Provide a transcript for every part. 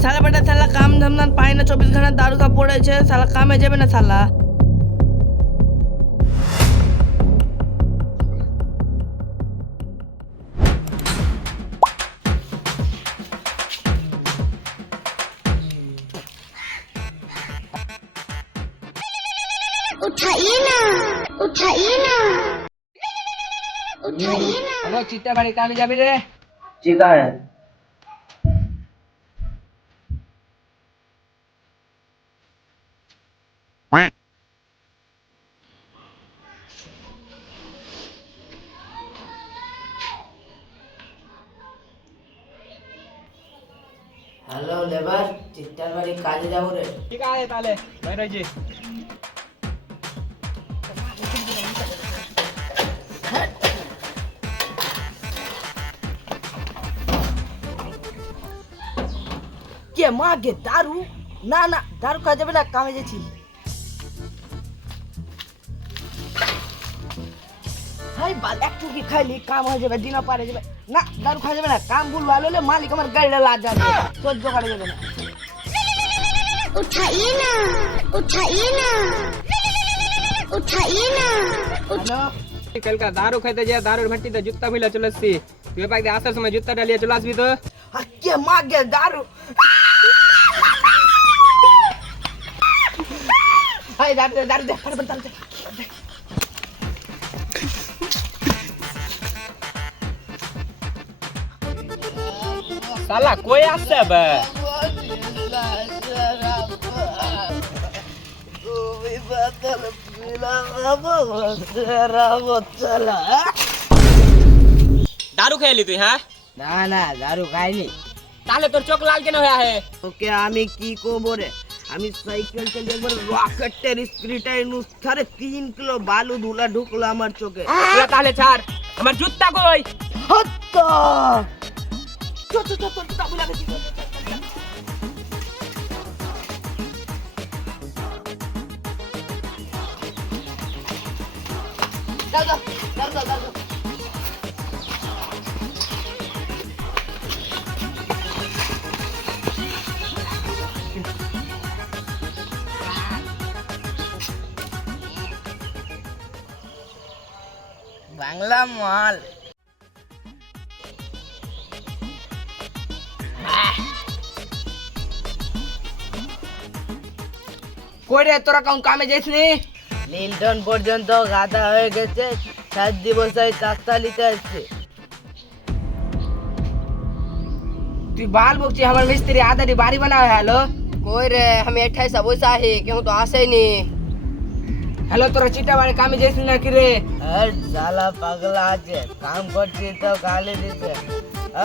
শালা বেটা শালা কাম ধাম না পায় না, 24 ঘন্টা দারু খা পড়েছে, শালা কামে যাবে না শালা। उठाइए ना, उठाइए ना, उठाइए ना। हेलो चित्ता बाड़ी कहाँ जाबी रे? चिका है হ্যালো লেবার, চিত্তার বাড়ি কাজে যাবো রে। ঠিক আছে তাহলে বাইরে রয়েছি। কে মাগে দারু? না না, দারু খাওয়া যাবে না, কামে যাচ্ছি। হাই বাল, একটু কি খাইলি কাম হয়ে যাবে, দিনও পারে যাবে না। দারু খাওয়া যাবে না, কাম ভুল ভালো হলে মালিক আমার গাড়িটা লাজ যাবে, সহ্য করা যাবে না। उठाइए ना, उठाइए ना, उठाइए ना। হ্যালো कल का दारू खाते जा, दारू भट्टी तो जूता मिला चलो सी। तू ये पाक दे आसर समय जूता डालिए चलो आसबी तो। কে মাগে দারু? হাই দারু দে, দারু দে, ফটাফট দারু দে। साला कोई आसे बे। दारू खेली तू हैं? না না, দারু খাইনি। ताले तोर चोक लाल केन होया है? ওকে আমি কি করবো রে? আমি সাইকেল চালিয়ে একবার রকেটের স্পিডে নুসারে 3 কিলো বালু ধুলা ঢুকলো আমার চোখে। पूरा ताले चार। हमार जूता कोई? হত্তা চো চো চো, তোর দাবু লাগে। দাও দাও দাও দাও দাও। বাংলা মাল। कोई रे तोरा कहूं कामे जाइसनी? লিল্টন পর্যন্ত গাধা হয়ে গেছে, 7 দিবসায় তাকতালিতে আসছে। तू बाल बकची हमर मिस्त्री आदरी बारी बनावे हेलो। কই রে, আমি 28 বৈশা আহি, কেউ তো আসেনি। हेलो तोरा चिट्टा बाड़ी कामे जाइसनी ना कि रे? আর শালা পাগলা আছে, কাম করছি তো গালি দিতে।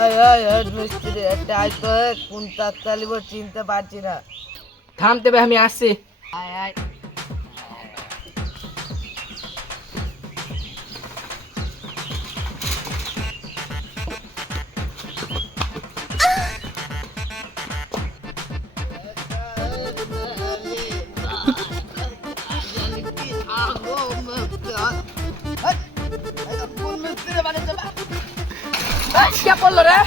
এই এই হেড মিস্ত্রি, এটা আইতো কোন তাকতালি বল চিনতে পারছি না। থামতে বে আমি আসছি। আয় আয়। क्या बोल रे?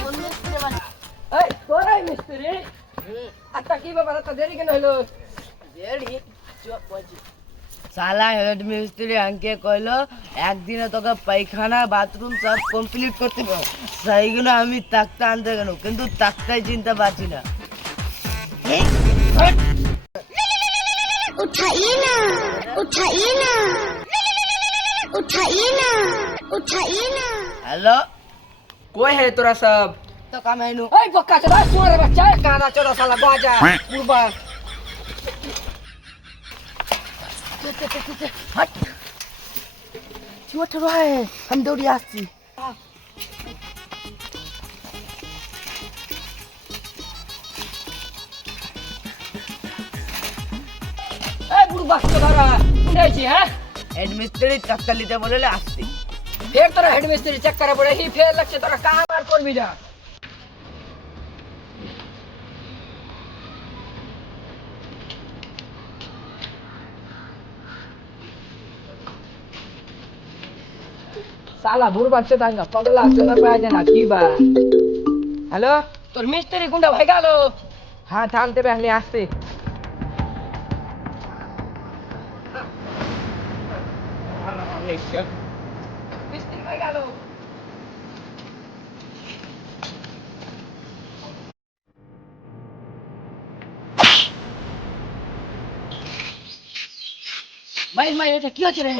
এই তোরাই মিস্ত্রি? আচ্ছা কি ব্যাপার, এত দেরি কেন হলো? শালা হেড মিস্ত্রি আঙ্কে কইলো একদিনে তোকে পায়খানা বাথরুম সব কমপ্লিট করতে হবে। সেইগুলো আমি তাকতা আনতে গেল, কিন্তু তাকতাই চিনতে পারছি না। उठाइए ना, उठाइए ना, उठाइए ना, उठाइए ना। হ্যালো, कोई है तोरा सब? তো কামাইনু। এই বক্কা চোদা, সুয়ারে বাচ্চা, কানা চোদা শালা বাজা বুবা। हट छोड़ रहा है, हम दौड़ी आसी। এই বুড়বা চোদারা শুনেছি হ্যাঁ? হেড মিস্ত্রি তাকতালিতে বলে আসছি। ফের তোরা হেড মিস্ত্রি চেক করে পড়ে হি ফের লাগছে, তোরা কাম আর করবি না। साला बुढ़ बच्चे तांगा पगला चोदर पाए जाना की बा। हेलो तोर मिस्त्री गुंडा भाई गालो। হ্যাঁ থামতে হবে, আমি আসছি। মিস্ত্রি কই গেল? মাইল মাইল এটা কি হচ্ছে রে?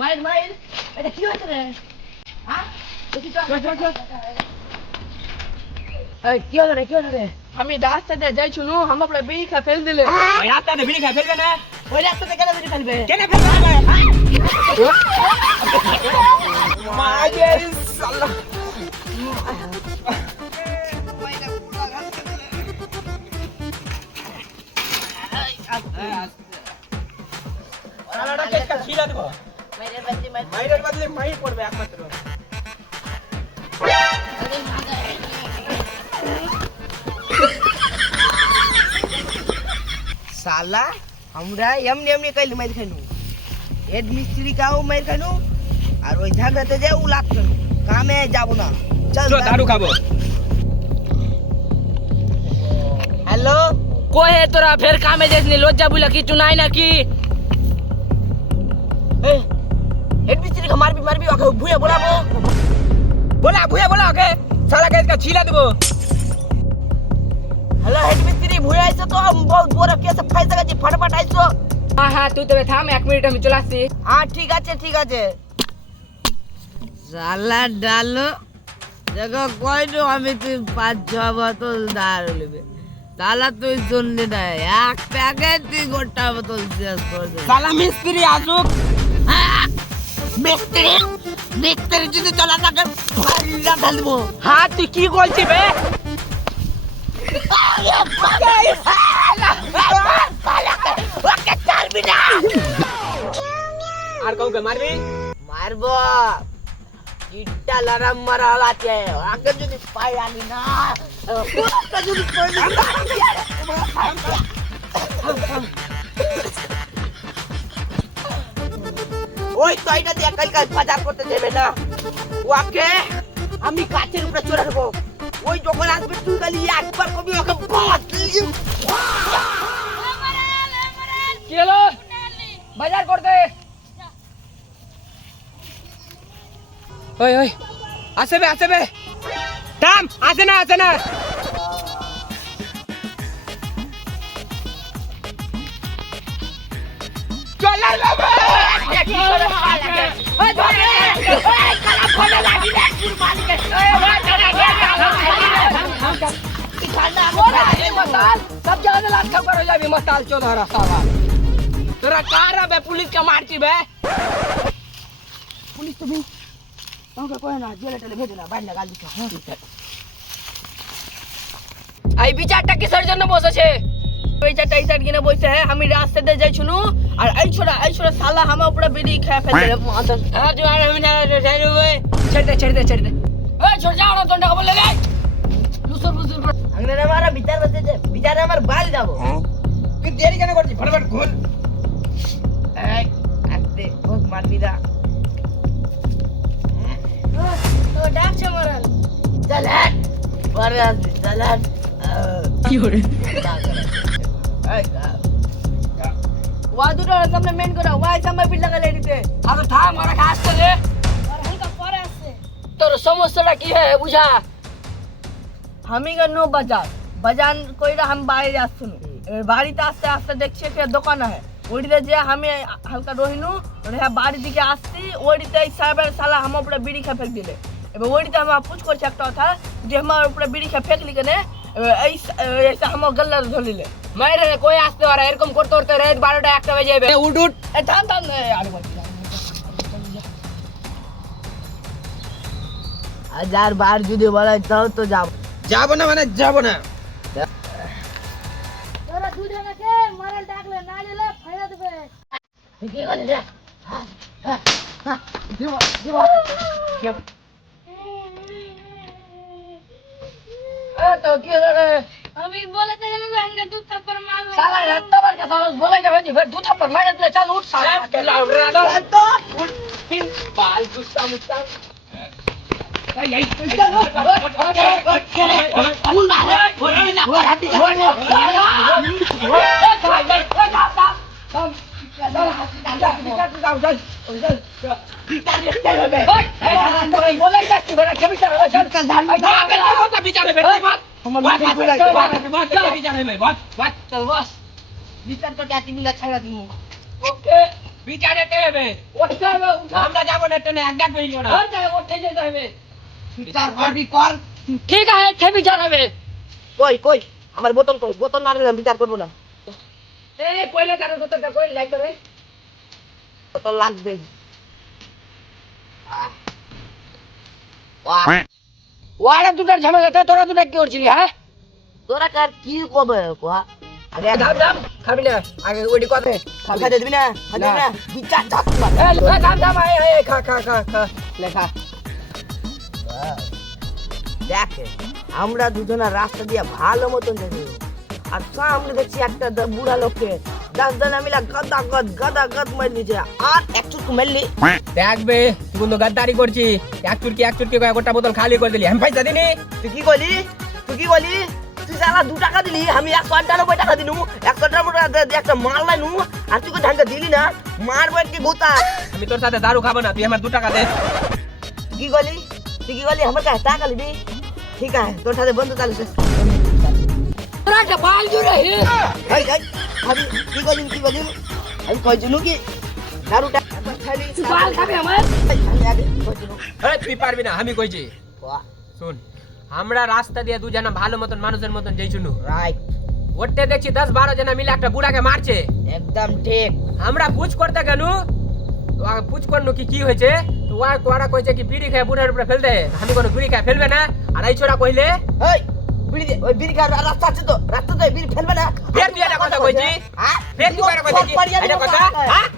মাইল মাইল এটা কি হচ্ছে রে? হ্যাঁ এই কি হলো রে, কি হলো রে? আমি রাস্তাতে যাই শুনু, আমার পুরো বিড়ি খা ফেল দিলে। ওই রাস্তাতে বিড়ি খাই ফেলবে না? ওই রাস্তাতে কেন বিড়ি ফেলবে? কেন ফেলবে? মাগে সাল্লাহ। আলাদা কেটে ছিলা দেব। মাইরের বদলে মাইর পড়বে একমাত্র। साला हमरा एमनी एमनी कइल मार खानु हेड मिस्त्री काऊ मार खानु আর ওই ঝাগড়াতে যে উলাত খানু কামে যাব না চল দারু খাবো। হ্যালো কই হে তোরা ফের কামে যাসনি, লজ্জা বুলা কিছু নাই নাকি? হেড মিস্ত্রি কে মারবি মারবি ওকে ভুয়ে বলাবো बोला भूया बोला ओके, साला का इसका छीला देबो। হ্যালো হেড মিস্ত্রি ভুয়ে আইছো তো বহুত বড় কেস ফাইসা গেছি ফটাফট আইছো হ্যাঁ হ্যাঁ তুই তবে থাম, 1 মিনিট আমি চলে আসছি। হ্যাঁ ঠিক আছে সালা ডালো দেখো কইলো আমি তুই 5-6 বোতল দারু নেবে সালা তুই শুনলি না এক প্যাকেট তুই গোটা বোতল শেষ করে দে साला मिस्त्री आजुक মিস্ত্রি মিস্ত্রি যদি চলা থাকে পাল্লা ঢাল দেবো हाँ তুই কি বলছিস বে? ওকে ছাড়বি না আর কাউকে মারবি? মারবো ইটটা লড়াম মারাল আছে আগে যদি পাই আনি না পুরোটা যদি পড়লি ওই তো এটা দিয়ে কাল বাজার করতে দেবে না ওকে আমি কাছের উপরে চড়ে দেবো ওই যখন আসবে তুই খালি একবার কবি ওকে বাতলি কি হলো? বাজার করতে। ওই ওই আসে বে থাম, আসে না চল রে বাবা। কি করে পালাকে ওই ধরে ওই খারাপ করে লাগি রে কুরবানিকে ওই ধরে सब जगह से लात खबर हो जाबी मसाल चौधरा साला। तोरा कार बे पुलिस का मारची बे। पुलिस तो भी তোকে কই না জেলে টেলে ভেজে না বাইরে গাল দিছো এই বিচারটা কিসের জন্য বসেছে? ওই চারটা এই সাইড কিনে বসে আমি রাস্তাতে যাই শুনু আর এই ছোড়া সালা আমার উপরে বিড়ি খেয়ে ফেলছে মাথা हां जो आ हम ना रे वे छेड़ दे ओए छोड़ जा और दंडा बोल ले लुसुर আংনে আমার বিচার বসেছে বিচারে আমার বাল যাব তুই দেরি কেন করছিস? ফটাফট ঘুর। এই আস্তে বহুত মারবি না তো ডাকছে মারাল চল হট পরে আসবি চল হট কি করে? ওয়া দুটো সামনে মেন করা ওয়াই সামনে বিল লাগা লেডিতে अब था मारा घास तो ले। আর হালকা পরে আসছে তোর সমস্যাটা কি है বুঝা? আমি কেন বাজান কইরা আমি বাইরে আসছুন বাড়িতে আসতে আসতে দেখছি একটা দোকান আছে ওইটাতে যে আমি হালকা রহিনু ওটা বাড়ি দিকে আসছি ওইটাতে এই সাহেবের সালা আমার উপরে বিড়ি খেয়ে ফেক দিলে এবার ওইটাতে আমার পুছ করছে একটা কথা যে আমার উপরে বিড়ি খেয়ে ফেকলি কেনে এই এসে আমার গল্লার ধরলিলে মাইরে কই আসতে পারে এরকম করতে রাত 12টা 1টা বাজে যাবে। উঠ থাম আরে বলছি হাজার বার যদি বলে তাও তো যাব যাব না মানে যাব না। তোরা দুজনকে মারাল ডাকলে না দিলে ফাইরা দেবে কি করে রে তো কি হলো রে? আমি বলেতে গেলাম ভাঙ্গে দুধ থাপ্পড় মারবো साला रत्तावर के साला बोले के भेजी फिर दूध पर मार दे चल उठ साला के लाउड तो उठ फिर बाल गुस्सा मुस्सा ঠিক আছে সে বিচার হবে কই কই আমার বোতল কই বোতল না নিলে আমি বিচার করবো না এই পয়লা কারো বোতলটা কই লাইক করে বোতল লাগবে ওরা দুটার ঝামেলাতে তোরা দুটা কি করছিলি হ্যাঁ তোরা কার কি কবে কোয়া আগে দাম দাম খাবি না আগে ওইটি কথা খাইতে দিবি না খাইতে দিবি না বিচার চাস তোমার দাম দাম এই খা খা খা খা লেখা দেখে আমরা দুজনা রাস্তা দিয়ে ভালো মতন যাবো আর সামনে দেখছি একটা বুড়া লোককে 10 জনা মিলা গাদা গদ মার দিয়েছে আর এক চুটকু মারলি দেখবে তুই কিন্তু গাদ্দারি করছি এক চুটকি কয়ে গোটা বোতল খালি করে দিলি আমি পয়সা দিনি তুই কি বলি তুই সালা 2 টাকা দিলি আমি 198 টাকা দিনু 198 একটা মাল লাইনু আর তুই ধানটা দিলি না মারবো একটি গোতা আমি তোর সাথে দারু খাবো না তুই আমার 2 টাকা দে তুই কি বলি আমার কাছে টাকা নিবি ঠিক আছে তোর সাথে বন্ধু চালিস তোরা একটা বাল জুড়ে এই আমি কি বলি আমি কইছিনু কি দারুটা খালি তুই বাল খাবি আমার আমি আগে কইছিনু এই তুই পারবি না আমি কইছি শুন আমরা রাস্তা দিয়ে দুজনা ভালো মতন মানুষের মতন যাইছুনু রাইট ওতে দেখছি 10-12 জনা মিলে একটা বুড়াকে মারছে একদম ঠিক আমরা পুছ করতে গেল তো পুছ করনু কি হয়েছে তো ওরা কইছে কি বিড়ি খেয়ে বুড়ার উপরে ফেল দে আমি কোনো বিড়ি খেয়ে ফেলবে না আর এই ছোড়া কইলে এই বিড়ি দে ওই বিড়ি খাওয়ার রাস্তা আছে তো রাস্তাতে বিড়ি ফেলবে না ফের তুই একটা কথা কইছি হ্যাঁ ফের তুই একটা কথা কি এটা কথা হ্যাঁ